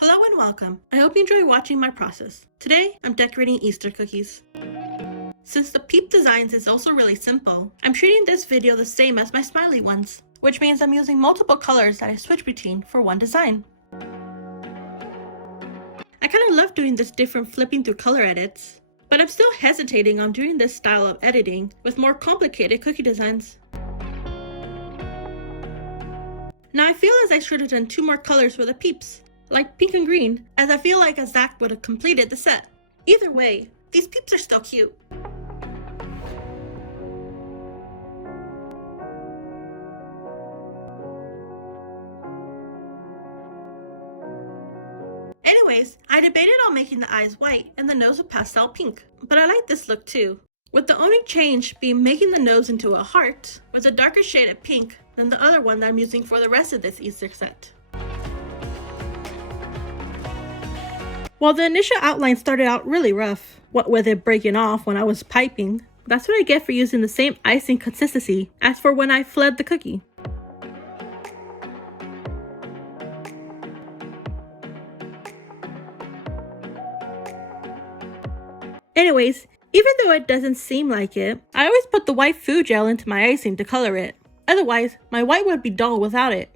Hello and welcome. I hope you enjoy watching my process. Today, I'm decorating Easter cookies. Since the Peep Designs is also really simple, I'm treating this video the same as my smiley ones, which means I'm using multiple colors that I switch between for one design. I kind of love doing this different flipping through color edits, but I'm still hesitating on doing this style of editing with more complicated cookie designs. Now I feel as I should have done 2 more colors for the peeps, like pink and green, as I feel like a Zach would have completed the set. Either way, these peeps are still cute. Anyways, I debated on making the eyes white and the nose a pastel pink, but I like this look too, with the only change being making the nose into a heart with a darker shade of pink than the other one that I'm using for the rest of this Easter set. While the initial outline started out really rough, what with it breaking off when I was piping, that's what I get for using the same icing consistency as for when I fled the cookie. Anyways, even though it doesn't seem like it, I always put the white food gel into my icing to color it. Otherwise, my white would be dull without it.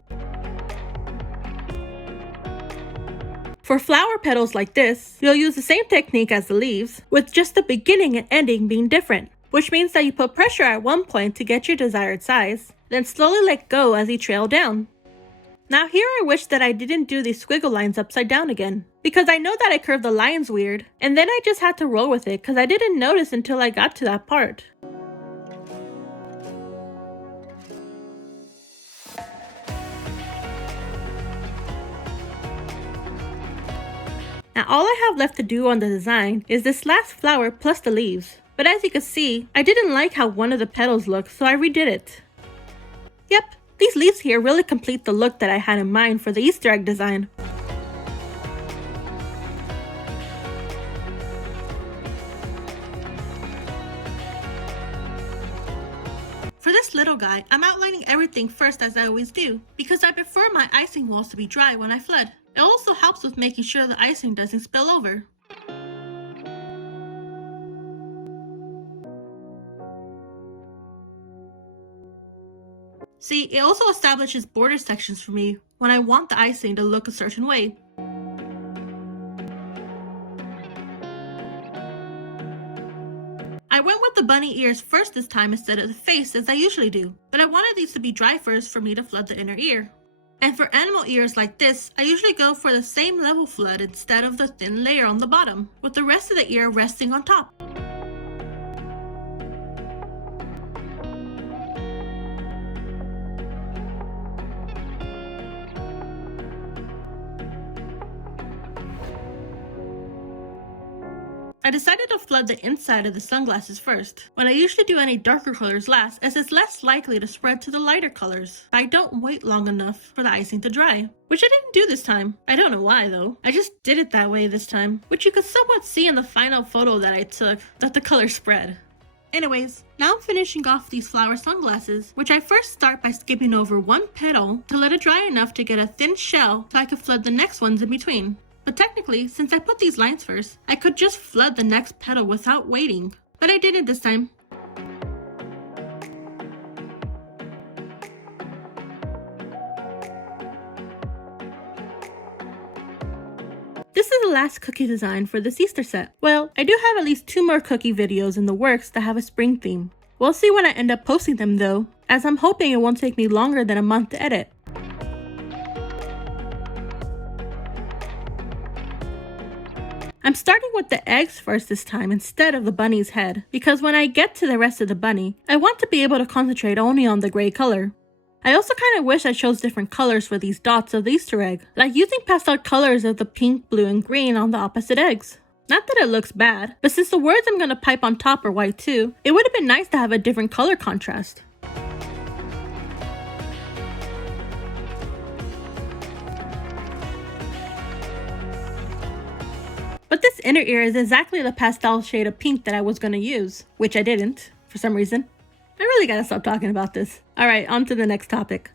For flower petals like this, you'll use the same technique as the leaves, with just the beginning and ending being different, which means that you put pressure at one point to get your desired size, then slowly let go as you trail down. Now here I wish that I didn't do these squiggle lines upside down again, because I know that I curved the lines weird, and then I just had to roll with it because I didn't notice until I got to that part. Now all I have left to do on the design is this last flower plus the leaves, but as you can see, I didn't like how one of the petals looked, so I redid it. Yep, these leaves here really complete the look that I had in mind for the Easter egg design. For this little guy, I'm outlining everything first as I always do, because I prefer my icing walls to be dry when I flood. It also helps with making sure the icing doesn't spill over. See, it also establishes border sections for me when I want the icing to look a certain way. I went with the bunny ears first this time instead of the face as I usually do, but I wanted these to be dry first for me to flood the inner ear. And for animal ears like this, I usually go for the same level flood instead of the thin layer on the bottom, with the rest of the ear resting on top. I decided to flood the inside of the sunglasses first, when I usually do any darker colors last, as it's less likely to spread to the lighter colors. I don't wait long enough for the icing to dry, which I didn't do this time. I don't know why though. I just did it that way this time, which you could somewhat see in the final photo that I took, that the color spread. Anyways, now I'm finishing off these flower sunglasses, which I first start by skipping over one petal to let it dry enough to get a thin shell so I could flood the next ones in between. But technically, since I put these lines first, I could just flood the next petal without waiting. But I didn't this time. This is the last cookie design for this Easter set. Well, I do have at least 2 more cookie videos in the works that have a spring theme. We'll see when I end up posting them though, as I'm hoping it won't take me longer than a month to edit. I'm starting with the eggs first this time instead of the bunny's head, because when I get to the rest of the bunny, I want to be able to concentrate only on the gray color. I also kind of wish I chose different colors for these dots of the Easter egg, like using pastel colors of the pink, blue, and green on the opposite eggs. Not that it looks bad, but since the words I'm going to pipe on top are white too, it would have been nice to have a different color contrast. But this inner ear is exactly the pastel shade of pink that I was going to use, which I didn't, for some reason. I really gotta stop talking about this. Alright, on to the next topic.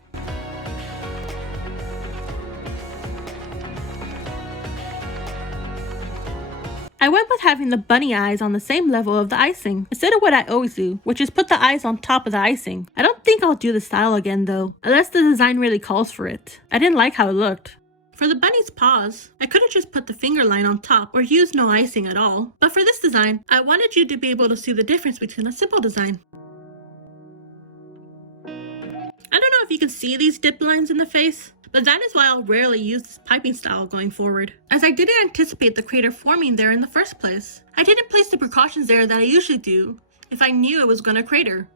I went with having the bunny eyes on the same level of the icing, instead of what I always do, which is put the eyes on top of the icing. I don't think I'll do the style again though, unless the design really calls for it. I didn't like how it looked. For the bunny's paws, I could have just put the finger line on top or used no icing at all. But for this design, I wanted you to be able to see the difference between a simple design. I don't know if you can see these dip lines in the face, but that is why I'll rarely use this piping style going forward, as I didn't anticipate the crater forming there in the first place. I didn't place the precautions there that I usually do if I knew it was going to crater.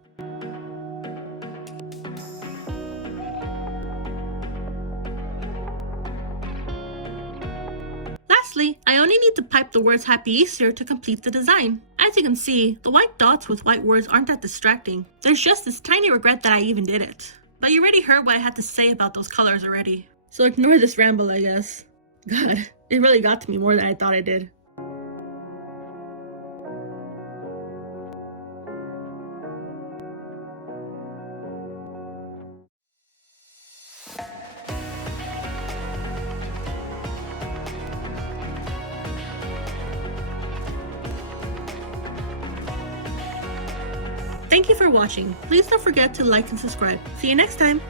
Lastly, I only need to pipe the words Happy Easter to complete the design. As you can see, the white dots with white words aren't that distracting. There's just this tiny regret that I even did it. But you already heard what I had to say about those colors already. So ignore this ramble, I guess. God, it really got to me more than I thought it did. Thank you for watching. Please don't forget to like and subscribe. See you next time.